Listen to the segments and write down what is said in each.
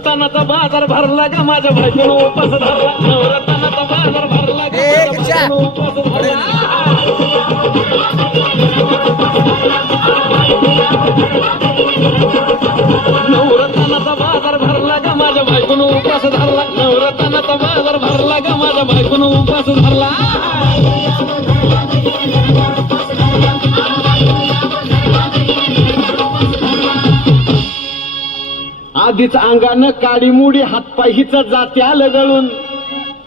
नवरत्नाचा बाजार भरला ग माझ्या बायकोनं उपास धरला नवरत्नाचा बाजार भरला ग माझ्या बायकोनं उपास धरला नवरत्नाचा बाजार भरला ग माझ्या बायकोनं उपास धरला नवरत्नाचा बाजार भरला ग माझ्या बायकोनं उपास धरला आधीच अंगानं काडी मुडी हातपाय हिच जात्या लगळून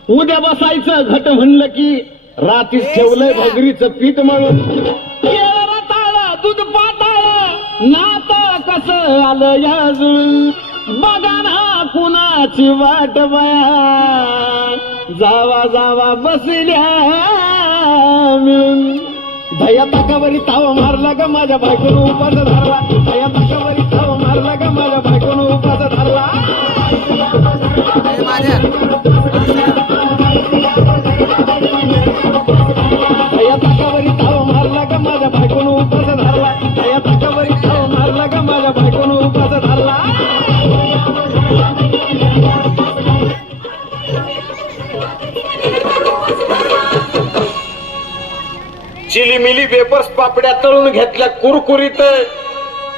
उद्या बसायचं घट म्हणलं की रातीच ठेवलंय भगरीचं पीठ मळून रताळ दूध पाताळ नात कसं आलं याजून बघा ना कुणाची वाट बया जावा जावा बसल्या मिळून भया ताकावरी ताव मारला ग माझ्या बायकोनं उपास धरला भया ताकावरी ताव मारला ग माझ्या बायकोनं उपास धरला भया ताकावरी ताव मारला ग माझ्या बायकोनं उपास धरला भया ताकावरी ताव मारला ग माझ्या बायकोनं उपास धरला चिलीमिली वेपर्स पापड्या तळून घेतल्या कुरकुरीत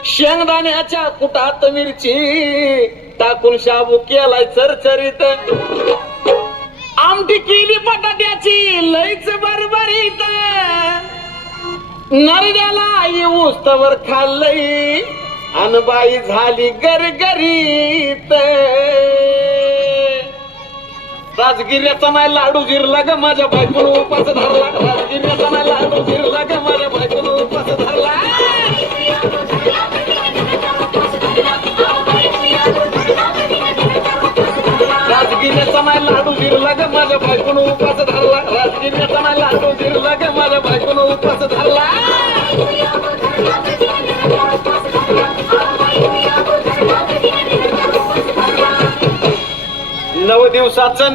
शेंगदाण्याच्या कुटात मिरची टाकून शाबू केलाय चरचरीत आमटी केली बटाट्याची लईच बरबरीत नरड्याला येऊस तवर खाल्लई अन बाई झाली गरगरीत राजगिऱ्याचा नाही लाडू जिरला ग माझ्या बायकोनं उपास धरला राजगिऱ्याचा नाही लाडू जिरला ग माझ्या बायकोनं उपास धरला राजगिऱ्याचा नाही लाडू जिरला ग माझ्या बायकोनं उपास धरला राजगिऱ्याचा नाही लाडू जिरला ग माझ्या बायकोनं उपास धरला 9 दिवसाचं